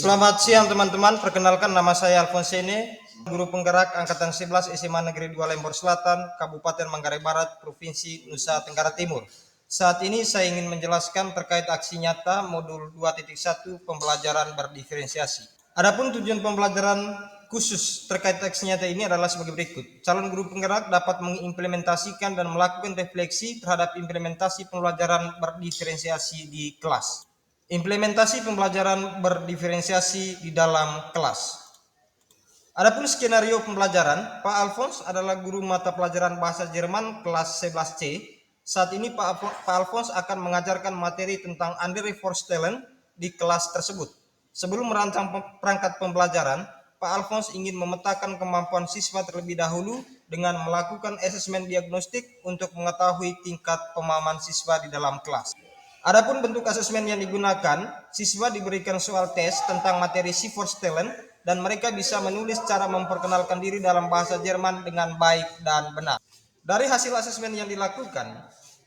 Selamat siang teman-teman, perkenalkan nama saya Alfonsene, guru penggerak Angkatan 11 SMA Negeri 2 Lembor Selatan, Kabupaten Manggarai Barat, Provinsi Nusa Tenggara Timur. Saat ini saya ingin menjelaskan terkait aksi nyata modul 2.1 pembelajaran berdiferensiasi. Adapun tujuan pembelajaran khusus terkait aksi nyata ini adalah sebagai berikut. Calon guru penggerak dapat mengimplementasikan dan melakukan refleksi terhadap implementasi pembelajaran berdiferensiasi di kelas. Implementasi pembelajaran berdiferensiasi di dalam kelas. Adapun skenario pembelajaran, Pak Alfons adalah guru mata pelajaran bahasa Jerman kelas 11C. Saat ini Pak Alfons akan mengajarkan materi tentang Andere Vorstellen di kelas tersebut. Sebelum merancang perangkat pembelajaran, Pak Alfons ingin memetakan kemampuan siswa terlebih dahulu dengan melakukan asesmen diagnostik untuk mengetahui tingkat pemahaman siswa di dalam kelas. Adapun bentuk asesmen yang digunakan, siswa diberikan soal tes tentang materi Vorstellen dan mereka bisa menulis cara memperkenalkan diri dalam bahasa Jerman dengan baik dan benar. Dari hasil asesmen yang dilakukan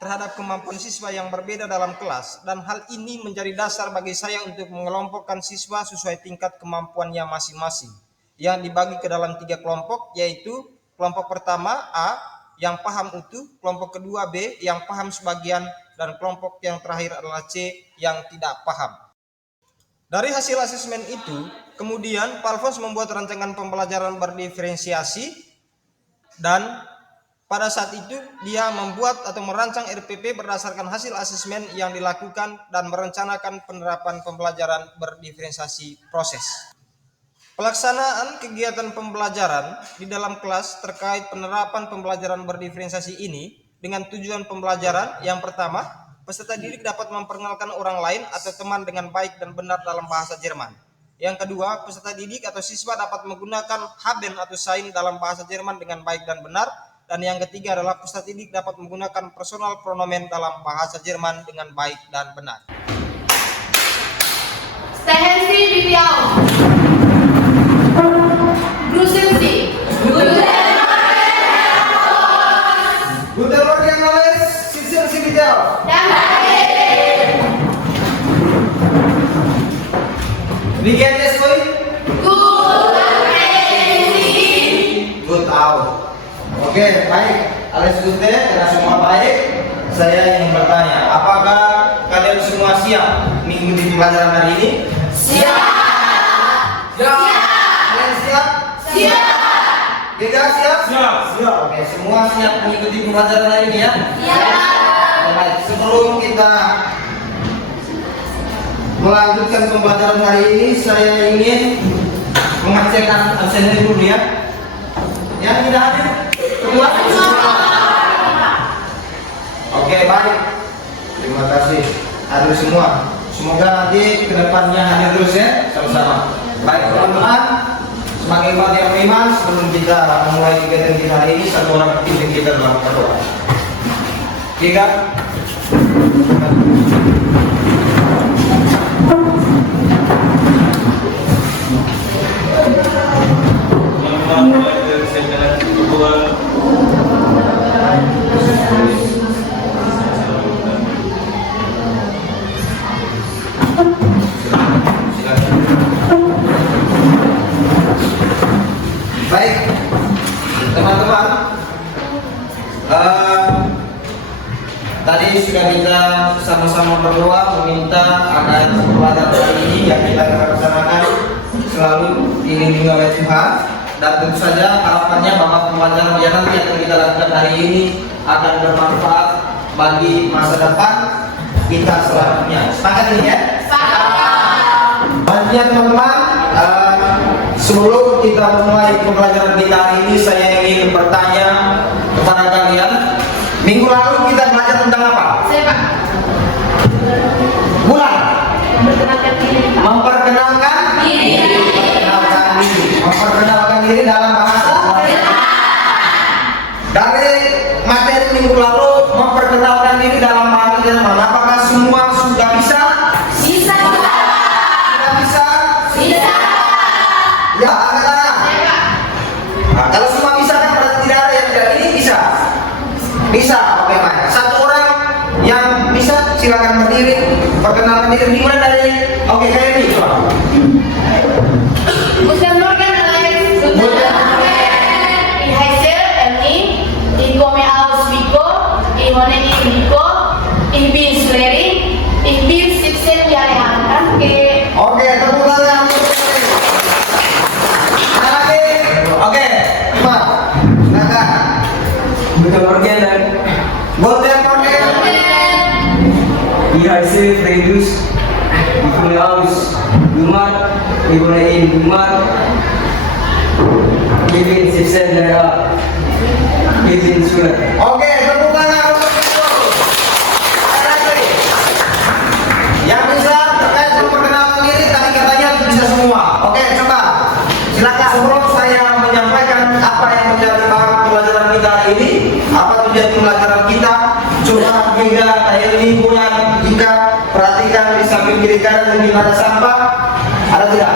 terhadap kemampuan siswa yang berbeda dalam kelas, dan hal ini menjadi dasar bagi saya untuk mengelompokkan siswa sesuai tingkat kemampuannya masing-masing, yang dibagi ke dalam 3 kelompok, yaitu kelompok pertama A yang paham utuh, kelompok kedua B yang paham sebagian, dan kelompok yang terakhir adalah C yang tidak paham. Dari hasil asesmen itu, kemudian Pak Alfons membuat rancangan pembelajaran berdiferensiasi, dan pada saat itu dia membuat atau merancang RPP berdasarkan hasil asesmen yang dilakukan dan merencanakan penerapan pembelajaran berdiferensiasi proses. Pelaksanaan kegiatan pembelajaran di dalam kelas terkait penerapan pembelajaran berdiferensiasi ini dengan tujuan pembelajaran yang pertama, peserta didik dapat memperkenalkan orang lain atau teman dengan baik dan benar dalam bahasa Jerman. Yang kedua, peserta didik atau siswa dapat menggunakan haben atau sein dalam bahasa Jerman dengan baik dan benar. Dan yang ketiga adalah peserta didik dapat menggunakan personal pronomen dalam bahasa Jerman dengan baik dan benar. Stehen Sie bitte auf. Grüßen Sie. Guten Morgen alles, sitzen Sie bitte auf. Wie geht es euch? Gut, Gut auch. Oke, baik. Alles Gute, karena semua baik. Saya ingin bertanya, apakah kalian semua siap mengikuti pelajaran hari ini? Siap. Kalian siap? Siap. Tidak siap? Siap. Oke, semua siap mengikuti pelajaran hari ini ya? Siap. Baik, sebelum kita melanjutkan pembelajaran hari ini, saya ingin mengecekkan absennya dulu ya. Yang tidak hadir, kedua. Oke, baik. Terima kasih hadir semua. Semoga nanti kedepannya hadir terus ya, sama-sama. Baik, teman-teman. Sebagai umat yang beriman, sebelum kita memulai kegiatan kita hari ini, satu orang pimpin kita dalam berdoa. Tiga. Baik, teman-teman, tadi sudah kita sama-sama berdoa meminta agar pembelajaran hari ini yang kita laksanakan selalu dilindungi oleh Tuhan, dan tentu saja harapannya bahwa pembelajaran yang nanti akan kita lakukan hari ini akan bermanfaat bagi masa depan kita selanjutnya. Sepakat ini ya? Selanjutnya teman-teman, sebelum kita memulai pembelajaran kita hari ini, saya ingin bertanya kepada kalian, minggu lalu kita belajar tentang apa? Siapa? Bulan. Memperkenalkan diri. Memperkenalkan diri. Memperkenalkan diri dalam bahasa. Dari materi minggu lalu, memperkenalkan diri dalam bahasa Jerman, apakah semua sudah bisa? Bisa. Sudah bisa? Bisa. Ya, angkat tangan. Nah, kalau semua bisa kan berarti tidak ada yang tidak ini bisa. Bisa, oke baik. Satu orang yang bisa silakan berdiri, perkenalkan diri. Dimana dari? Oke, kayak ini coba. Umar, Ibrahim Umar, Ibn Sibsen dan Ibn Sulat. Oke, tepuk tangan untuk itu. Yang bisa terkait memperkenalkan diri tadi katanya bisa semua. Oke, coba silakan. Sebelum saya menyampaikan apa yang menjadi bahan pelajaran kita hari ini, apa tujuan pelajaran kita, coba beda kayak lingkungan jika perhatikan di samping kiri kanan mungkin ada sampah, ada tidak?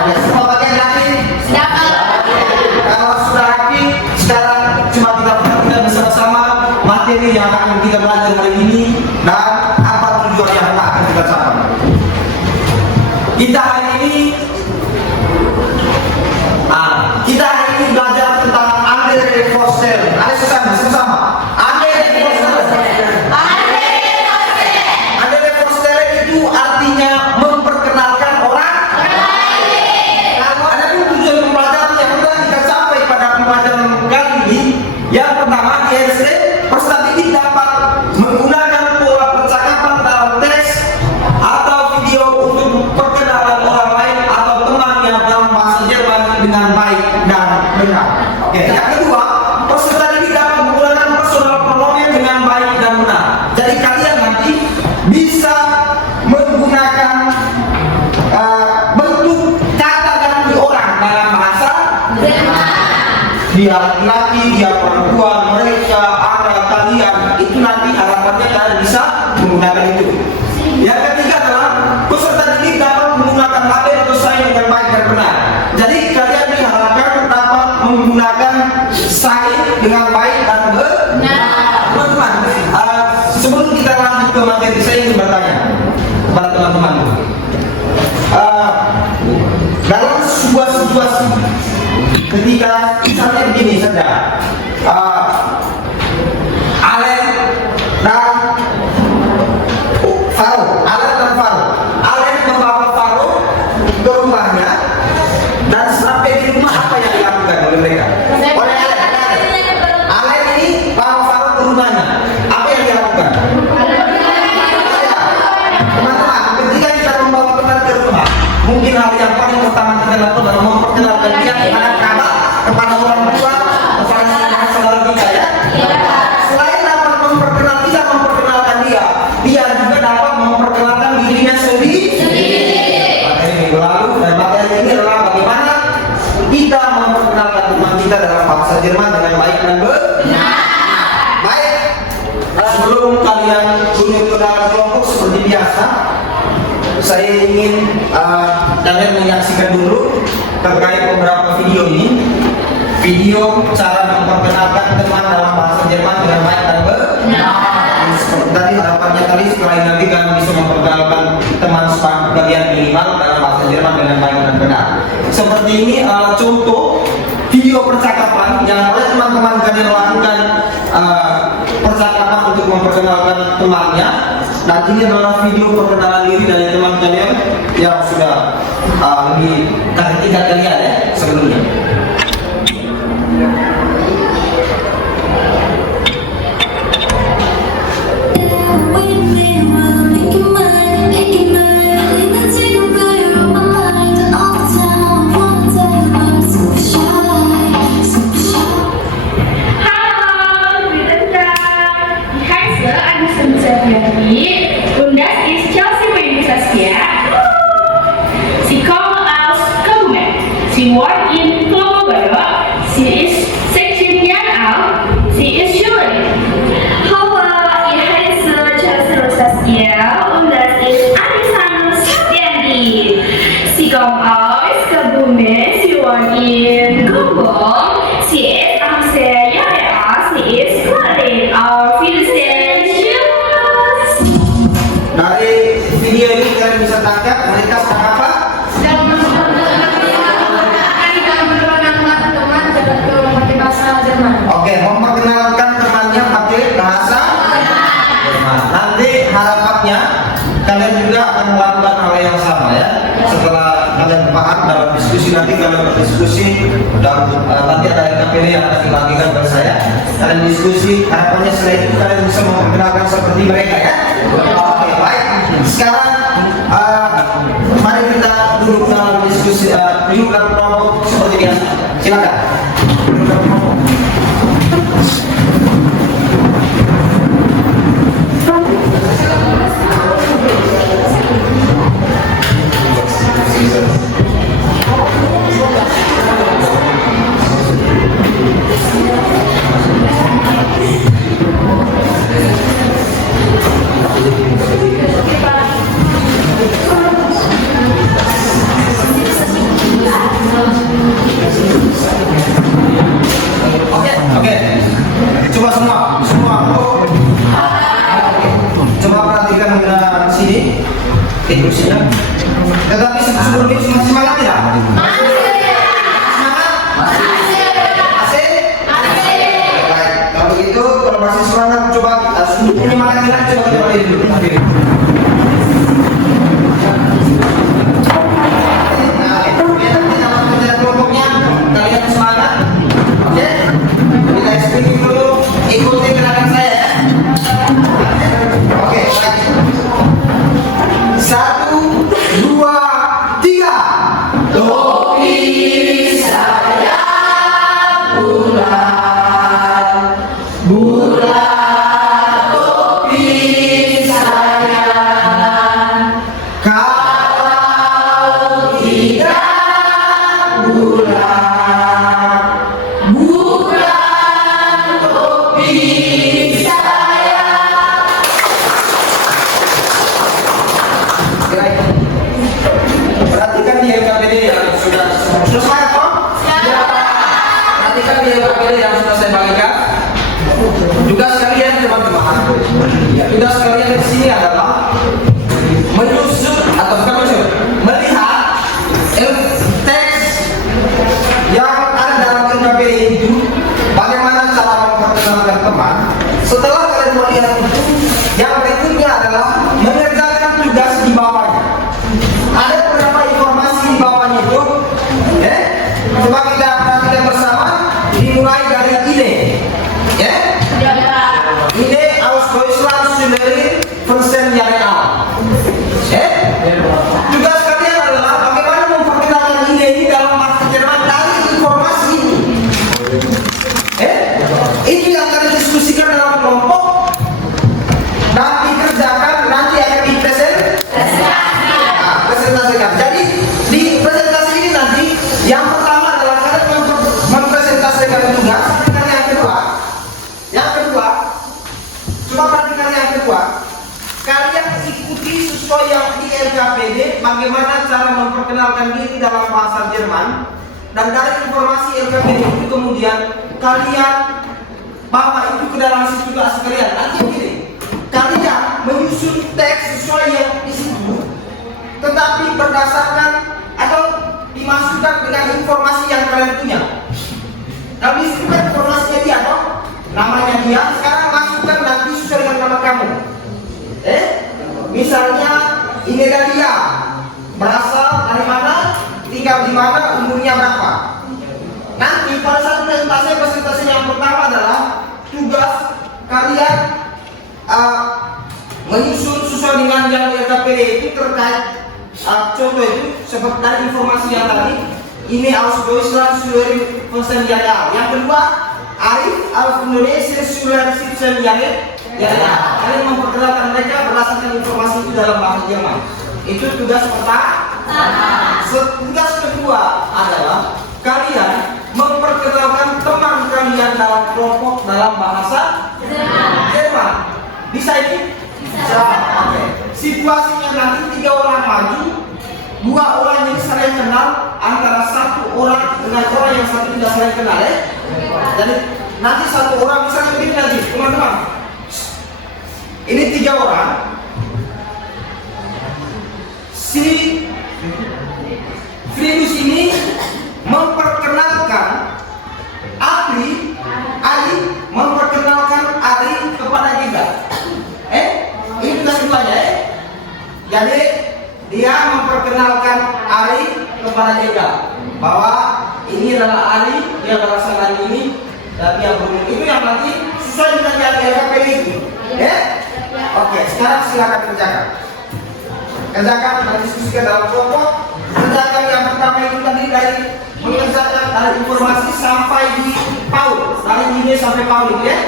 Oke, semua bagian rapi. Kalau sudah rapi, sekarang cuma kita perhatikan bersama-sama materi yang akan kita belajar hari ini dan apa tujuan yang akan kita capai. Kita hari ini belajar tentang Andre Forster. Ayo sama-sama. Andre Forster itu artinya memperkenalkan orang. Kalau ada tujuan pembelajaran yang sudah kita capai pada pembelajaran kali ini, yang pertama ISD, peserta didik dapat menggunakan pola percakapan dalam teks atau video untuk perkenalan orang lain atau teman yang dalam bahasa Jerman dengan baik dan benar. Oke, yang kedua, peserta didik dapat menggunakan personal pronoun dengan baik dan benar. Jadi kalian nanti bisa menggunakan bentuk kata ganti orang dalam bahasa dia laki-laki, dia perempuan, mereka, anda, kalian, itu nanti harapannya kalian bisa menggunakan itu. Yang ketiga adalah peserta didik dapat menggunakan label atau sign dengan baik dan benar. Jadi kalian diharapkan dapat menggunakan sign dengan baik dan benar. Teman-teman, sebelum kita lanjut ke materi, saya ingin bertanya kepada teman-teman. Dalam sebuah situasi ketika misalnya begini saja, Alen dan Faro, Alen membawa Faro ke rumahnya dan sampai di rumah apa yang dilakukan oleh mereka? Oleh Alen ini bawa Faro ke rumahnya, apa yang dilakukan? Teman-teman, ketika kita membawa teman ke rumah, mungkin hal yang paling pertama kita lakukan adalah memperkenalkan dia kepada orang tua, kepada saudara kita ya. Selain dapat memperkenalkan dia juga dapat memperkenalkan dirinya sendiri. Materi minggu lalu dan materi ini adalah bagaimana kita memperkenalkan teman kita dalam bahasa Jerman dengan baik dan benar. Baik, sebelum kalian tunjuk ke dalam kelompok seperti biasa, saya ingin kalian menyaksikan dulu terkait beberapa video ini. Video cara memperkenalkan teman dalam bahasa Jerman dengan baik dan benar. Seperti tadi harapannya tadi sekali nanti kalian bisa memperkenalkan teman kalian minimal dalam bahasa Jerman dengan baik dan benar. Seperti ini contoh video percakapan yang oleh teman-teman kalian lakukan percakapan untuk memperkenalkan temannya. Dan ini adalah video perkenalan diri dari teman kalian yang sudah lebih tingkat kalian ya sebelumnya. Und das ist Chelsea Saskia. Sie kommen aus Kabupaten. Sie wohnt in Kabupaten. Sie ist 16 Jahre alt. Sie ist Schülerin. Hallo, ich heiße Chelsea Saskia und das ist Alexander Sandy. Sie kommt aus Kabupaten. Sie wohnt in Kabupaten. Sie ist 18 Jahre alt. Sie ist Schülerin. Auf Wiedersehen. Dari video ini kalian bisa tangkap mereka sedang apa? Sedang memperkenalkan teman pakai bahasa Jerman. Oke, memperkenalkan temannya pakai bahasa Jerman. Nanti harapannya kalian juga akan melakukan hal yang sama ya. Setelah kalian paham dalam diskusi nanti kalian berdiskusi dan nanti ada RKPD yang akan dibagikan kepada saya. Kalian diskusi, harapannya setelah itu kalian bisa memperkenalkan seperti mereka ya. Oke, baik. Sekarang duduk dalam diskusi, duduk dalam kelompok seperti biasa. Silakan. Duduk dalam kelompok. Oke. Coba semua. Coba perhatikan dengan sini, kursinya. Tetapi sebelum itu masih semangat ya? Masih? Baik. Kalau begitu, kalau masih semangat, coba penyemangatnya coba kita balik dulu. Ikuti gerakan saya ya. Oke, baik. 1, 2, 3. Topi saya bulan, bulan topi saya. Kalau tidak bulan, bukan topi saya. Perhatikan di LKPD yang sudah selesai kok? Perhatikan di LKPD yang sudah saya bagikan. Tugas kalian teman-teman, tugas kalian di sini adalah menyusun atau bukan menyusun, melihat teks yang ada dalam LKPD itu. Bagaimana cara memperkenalkan teman? Setelah kalian melihat itu, yang berikutnya adalah mengerjakan tugas di bawahnya. Ada beberapa informasi di bawahnya itu. Coba kita perhatikan bersama. Dimulai dari ide. Ide aus Deutschland sendiri persen yang real. Tugas kalian adalah bagaimana memperkenalkan ide ini dalam bahasa Jerman dari informasi ini. Itu yang kalian diskusikan dalam kelompok dan dikerjakan, nanti akan presentasikan. Jadi di presentasi ini nanti yang pertama adalah kalian mempresentasikan tugas. Yang kedua, coba perhatikan yang kedua. Kalian ikuti sesuai yang di LKPD bagaimana cara memperkenalkan diri dalam bahasa Jerman, dan dari informasi LKPD itu kemudian kalian bawa itu ke dalam situ tugas kalian. Nanti begini, kalian menyusun teks sesuai yang di situ, tetapi berdasarkan atau dimasukkan dengan informasi yang kalian punya. Kalau di situ kan informasinya dia, toh? Namanya dia, sekarang masukkan nanti sesuai dengan nama kamu. Misalnya ini dia, berasal dari mana, tinggal di mana, umurnya berapa. Nanti pada saat presentasi yang pertama adalah tugas kalian menyusun sesuai dengan yang LKPD itu terkait contoh itu seperti dari informasi yang tadi. Ini aus Deutschland Suleri persen Jaya. Yang kedua, Arif aus Indonesia Suleri persen Jaya. Kalian memperkenalkan mereka berdasarkan informasi itu dalam bahasa Jerman. Itu tugas pertama. Tugas kedua adalah kalian memperkenalkan teman kalian dalam kelompok dalam bahasa Jerman. Bisa ini? Bisa. Oke. Situasinya nanti 3 orang maju, 2 orang yang saling kenal, antara 1 orang dengan orang yang satu tidak saling kenal, Jadi nanti 1 orang misalnya begini nanti, teman-teman. Ini 3 orang. Si Fridus ini memperkenalkan Ali memperkenalkan Ari kepada Giga. Ini tugas keduanya. Jadi dia memperkenalkan Ari kepada Giga bahwa ini adalah Ari, dia berasal dari ini dan dia berumur itu yang nanti sesuai dengan yang LKPD itu. Oke, sekarang silakan kerjakan. Kerjakan dan diskusikan dalam kelompok. kerjakan yang pertama itu tadi dari mengerjakan dari informasi sampai di Paul, dari ide sampai Paul itu ya.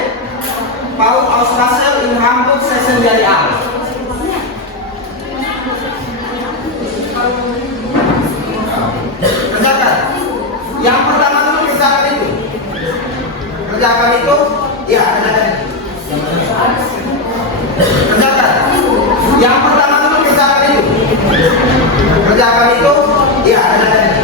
Paul aus Kassel in Hamburg session dari A. Kerjakan. Yang pertama dulu kerjakan itu. Kerjakan itu, ya kerjakan. Kerjakan. Yang pertama dulu kerjakan itu. Kerjakan itu, ya kerjakan.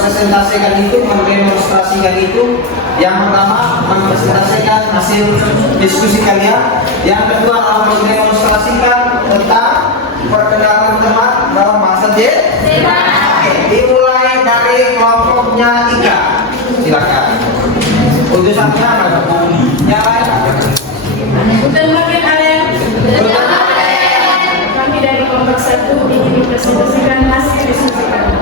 mempresentasikan itu, mendemonstrasikan itu. Yang pertama mempresentasikan hasil diskusi kalian. Yang kedua adalah mendemonstrasikan tentang perkenalan teman dalam bahasa Jerman. Dimulai dari kelompoknya Ika. Silakan. Utusannya apa? Yang lain. Guten Morgen alle. Kami dari kelompok 1 ingin mempresentasikan hasil diskusi kami.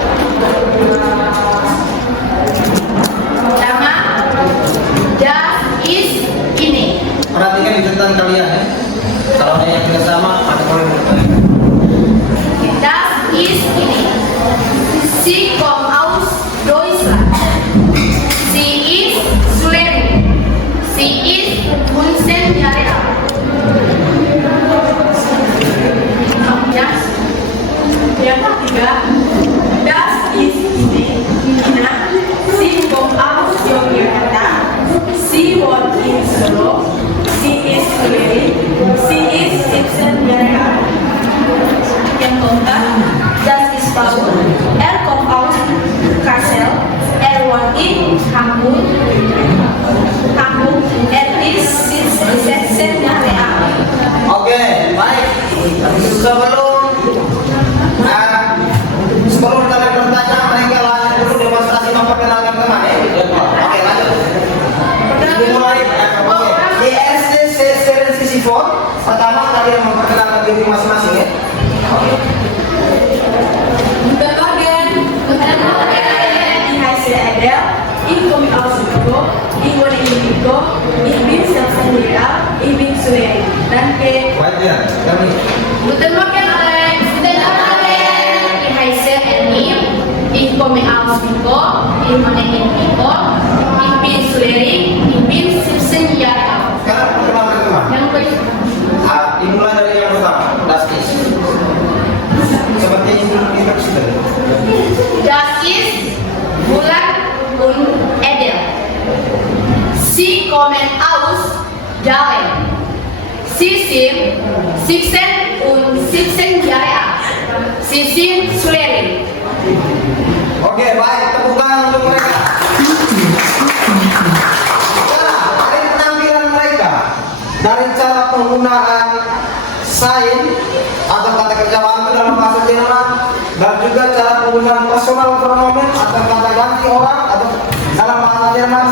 Pertama, das ist ini. Perhatikan di catatan kalian ya. Kalau ada yang tidak sama, ada boleh bertanya. Das ist ini. Sie kommt aus Deutschland. Sie ist Schweden. Sie ist 15 Jahre alt. Yang ketiga, das ist ini. Nina, sie kommt aus Yogyakarta. Sie wohnt in Solo. Sie ist Lady. Sie ist 17 Jahre alt. Yang keempat, das ist Paul. Kommt aus Kassel. Wohnt in Hamburg. Ist 17 Jahre alt. Oke, baik. Sebelum kalian bertanya, mereka lanjut dulu demonstrasi memperkenalkan teman ya. Oke, lanjut. Dimulai. Oke. Di SCC Sisi pertama kalian memperkenalkan diri masing-masing ya. Oke. Guten Morgen. Ich heiße Adele. Ich komme aus Chicago. Ich wohne in Chicago. Ich bin Selbstständiger. Ich bin Suleri. Danke. Baik ya, kami. Guten Morgen alle. Guten Morgen. Ich heiße Elmi. Ich komme aus Vigo. Ich wohne in Vigo. Ich bin Suleri. Ich bin 17 Jahre alt. Sekarang perkenalkan teman. Yang kedua, Dimulai dari yang pertama, Dastis. Seperti introduksi tadi. das ist Bulan und Edel. Sie kommen aus Dalen. Sie sind 16 und 17 Jahre alt. Sie sind Suleri. Oke, baik. Tepuk tangan untuk mereka. Sekarang dari penampilan mereka, dari cara penggunaan sign atau kata kerja bantu dalam bahasa Jerman, dan juga cara penggunaan personal pronomen atau kata ganti orang atau dalam bahasa Jerman,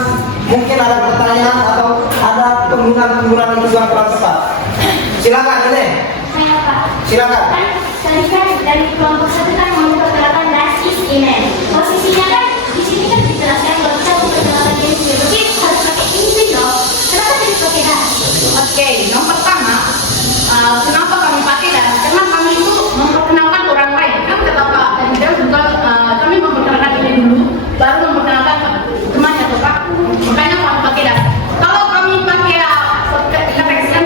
mungkin ada pertanyaan atau ada penggunaan itu yang kurang tepat. Silakan ini. Saya Pak. Silakan. Tadi kan dari kelompok 1 kan memperkenalkan das ist ini. Posisinya kan di sini kan dijelaskan kalau kita memperkenalkan diri sendiri harus pakai ini dong. Kenapa tidak pakai das? Oke, yang pertama, kenapa kami pakai das? Karena kami itu memperkenalkan orang lain. Kan kata Pak dan dia juga kami memperkenalkan diri dulu, baru memperkenalkan temannya tuh Pak. Makanya kami pakai das. Kalau kami pakai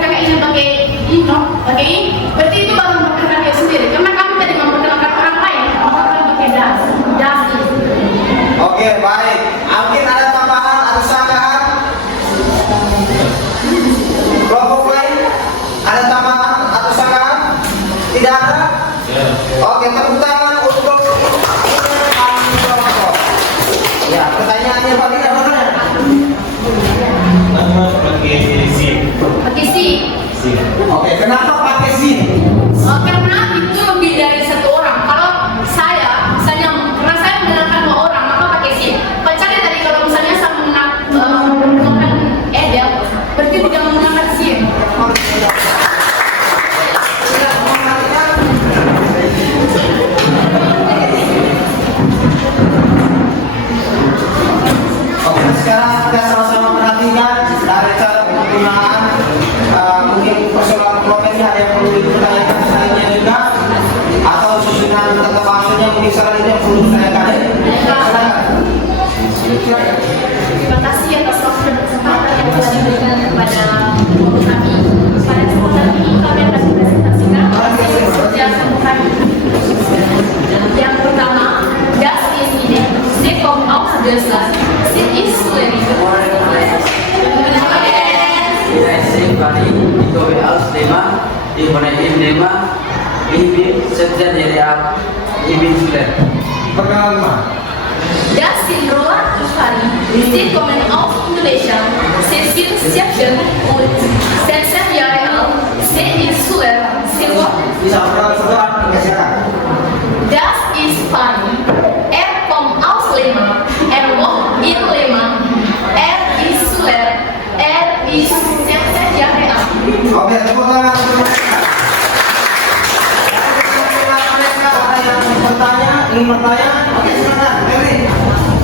pakai ini pakai ini, pakai ini, berarti itu baru memperkenalkan diri sendiri. Karena kami tadi memperkenalkan orang lain, maka kami pakai das. Das itu. Oke, baik. Mungkin ada tambahan atau sanggahan? Kelompok lain ada tambahan atau sanggahan? Tidak ada? Oke, tepuk tangan untuk kelompok. Ya, pertanyaannya Pak tidak ada. Pakai si. Oke, kenapa pakai SIM? Karena itu lebih dari satu orang. Kalau saya, misalnya, karena saya mengenalkan 2 orang, maka pakai SIM. Pacarnya tadi kalau misalnya saya menggunakan Edel, berarti tidak menggunakan SIM. Oke, sekarang kita sama-sama perhatikan dari cara penggunaan mungkin personal pronomennya ada yang perlu dipertanyakan lainnya juga atau susunan kata bahasanya mungkin selanjutnya yang perlu ditanyakan. Silakan. Terima kasih atas waktu dan kesempatan yang telah diberikan kepada kelompok kami. Pada kesempatan ini kami akan mempresentasikan hasil kerja kami. Yang pertama, das ist ini. Sie kommt aus Deutschland. Sie ist Suleri. Ich heiße Fani, ich komme aus Lema, ich wohne in Lema, ich bin 17 Jahre alt, ich bin Schüler. Perkenalan teman. Das Sie kommen aus Indonesia. Sie sind 7 und 16 Jahre alt. Sie ist Schüler. Sie wohnt. Bisa berperan silakan. Das ist Fanny. Kommt aus Lima. Wohnt in Lima. Ist Schüler. Ist 16 Jahre alt. Oke, tepuk tangan untuk mereka. Ada yang ingin bertanya? Oke, silakan. Mary.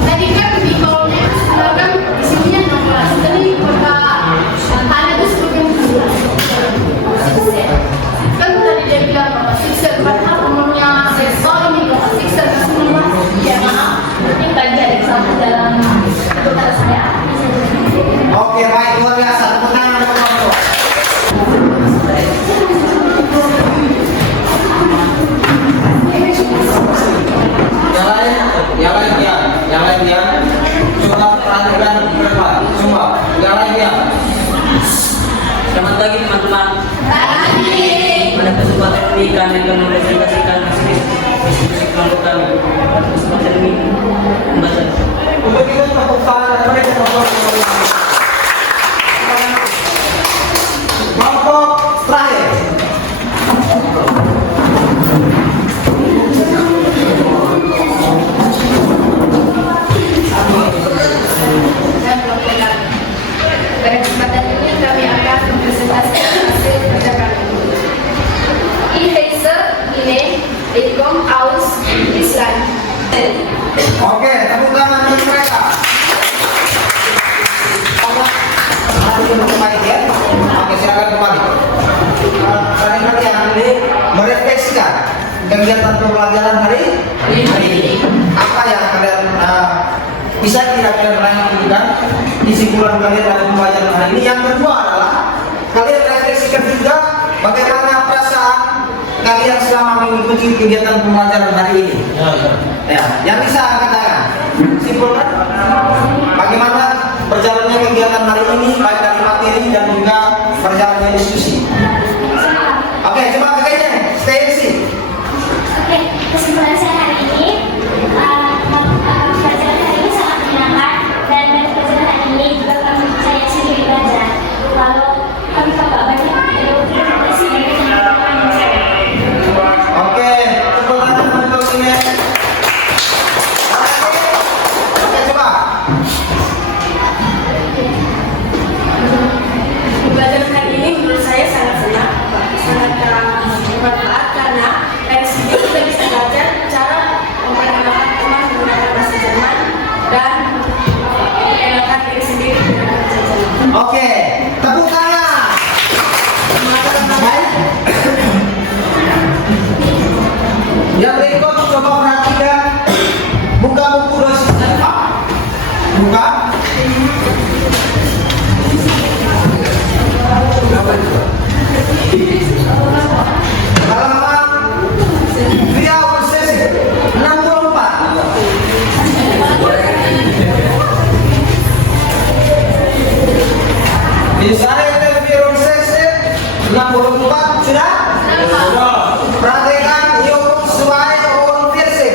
Tadi kan di kolomnya kan isinya 16. Tadi tanya itu sebagai kan tadi dia bilang bahwa siksa padahal umurnya seksual ini bahwa siksa semua ya maaf ini tadi ada kesalahan dalam kata saya. Oke, baik, luar biasa. Tepuk tangan untuk Bapak. Yang lain ya. Coba perhatikan berapa? Semua. Yang lain ya. Selamat pagi teman-teman. Pada kesempatan ini kami akan mempresentasikan hasil musik kelompok kami. Pada kesempatan ini membaca. Untuk itu tepuk tangan mereka kelompok terakhir. Dan kelompok kami. Pada kesempatan ini kami akan mempresentasikan hasil kerja kami. Ich heiße Ine, ich komme aus Island. Oke, tepuk tangan untuk mereka. Mari kembali ya. Oke, silakan kembali. Kalian ini merefleksikan kegiatan pembelajaran hari ini. Apa yang kalian bisa kira-kira lanjutkan kesimpulan kalian dalam pembelajaran hari ini? Yang kedua adalah kalian refleksikan juga bagaimana perasaan kalian selama mengikuti kegiatan pembelajaran hari ini. Ya, yang bisa angkat tangan. Simpulkan. Bagaimana berjalannya kegiatan hari ini, baik dari materi dan juga berjalannya diskusi. Oke, coba kakaknya, stay di sini. Oke, kesimpulan saya hari ini, pelajaran hari ini sangat menyenangkan dan dari pelajaran hari ini juga saya sendiri belajar. Lalu kami tambah banyak informasi dari teman-teman saya. Oke, tepuk tangan untuk ini. Oke, coba. Pelajaran hari ini menurut saya sangat senang, sangat bermanfaat karena dari sini kita bisa belajar cara memperkenalkan teman menggunakan bahasa Jerman dan mengenalkan diri sendiri dengan bahasa Jerman. Oke, tepuk tangan. Baik. Yang berikut coba perhatikan. Buka buku dosis. Buka. Halaman 64. Di sana interview sesi 64 sudah? Perhatikan yuk sesuai umur fisik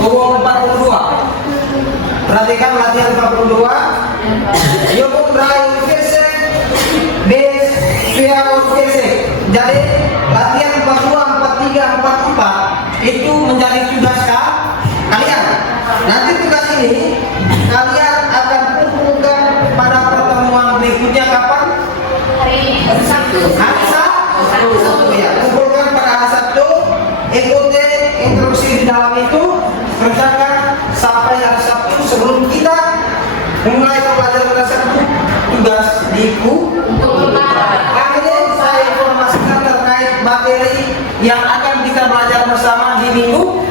umur 42. Perhatikan latihan 42. Yuk berai fisik base via fisik. Jadi latihan 42, 43, 44 itu menjadi tugas kalian. Nanti tugas ini kalian akan kumpulkan pada pertemuan berikutnya kapan? Hari Sabtu. Hari Sabtu. Ya, kumpulkan pada hari Sabtu. Ikuti instruksi di dalam itu. Kerjakan sampai hari Sabtu sebelum kita mulai pembelajaran pada Sabtu. Tugas akhirnya saya informasikan terkait materi yang akan kita belajar bersama di minggu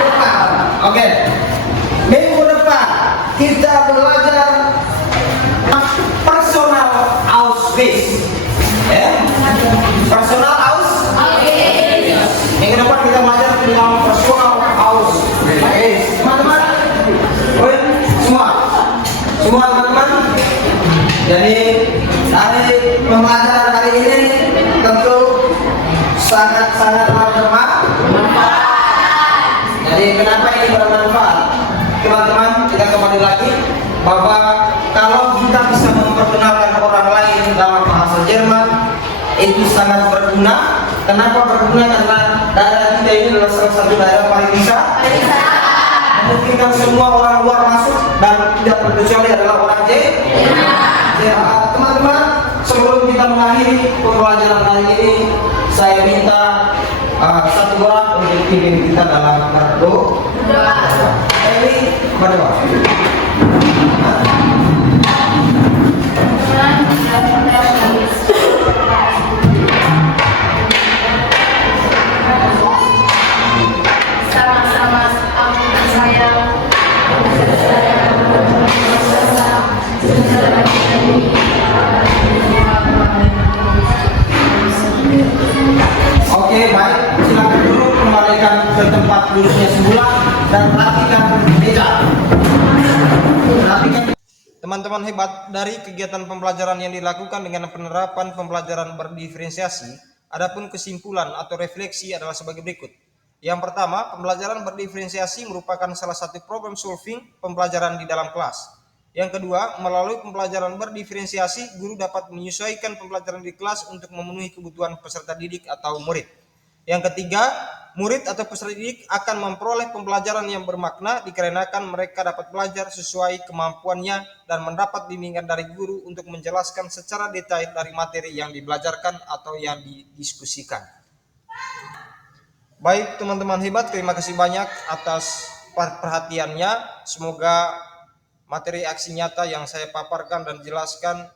depan. Oke. Minggu depan kita belajar personal Auschwitz. Ya. Personal Auschwitz. Minggu depan kita belajar tentang personal Auschwitz. Teman-teman, semua teman-teman. Jadi dari pembelajaran hari ini tentu sangat-sangat bermanfaat. Jadi kenapa ini bermanfaat? Teman-teman, kita kembali lagi bahwa kalau kita bisa memperkenalkan orang lain dalam bahasa Jerman itu sangat berguna. Kenapa berguna? Karena daerah kita ini adalah salah satu daerah pariwisata. Memungkinkan semua orang luar masuk dan tidak terkecuali adalah orang teman-teman, sebelum kita mengakhiri pembelajaran hari ini, saya minta satu orang untuk pimpin kita dalam berdoa. Eli berdoa. Sama-sama aku percaya Oke, baik. Silakan dulu kembalikan ke tempat duduknya semula dan perhatikan meja. Teman-teman hebat, dari kegiatan pembelajaran yang dilakukan dengan penerapan pembelajaran berdiferensiasi, adapun kesimpulan atau refleksi adalah sebagai berikut. Yang pertama, pembelajaran berdiferensiasi merupakan salah satu problem solving pembelajaran di dalam kelas. Yang kedua, melalui pembelajaran berdiferensiasi, guru dapat menyesuaikan pembelajaran di kelas untuk memenuhi kebutuhan peserta didik atau murid. Yang ketiga, murid atau peserta didik akan memperoleh pembelajaran yang bermakna dikarenakan mereka dapat belajar sesuai kemampuannya dan mendapat bimbingan dari guru untuk menjelaskan secara detail dari materi yang dibelajarkan atau yang didiskusikan. Baik teman-teman hebat, terima kasih banyak atas perhatiannya. Semoga materi aksi nyata yang saya paparkan dan jelaskan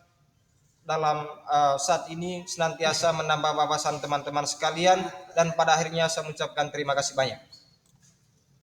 dalam saat ini senantiasa menambah wawasan teman-teman sekalian, dan pada akhirnya saya mengucapkan terima kasih banyak.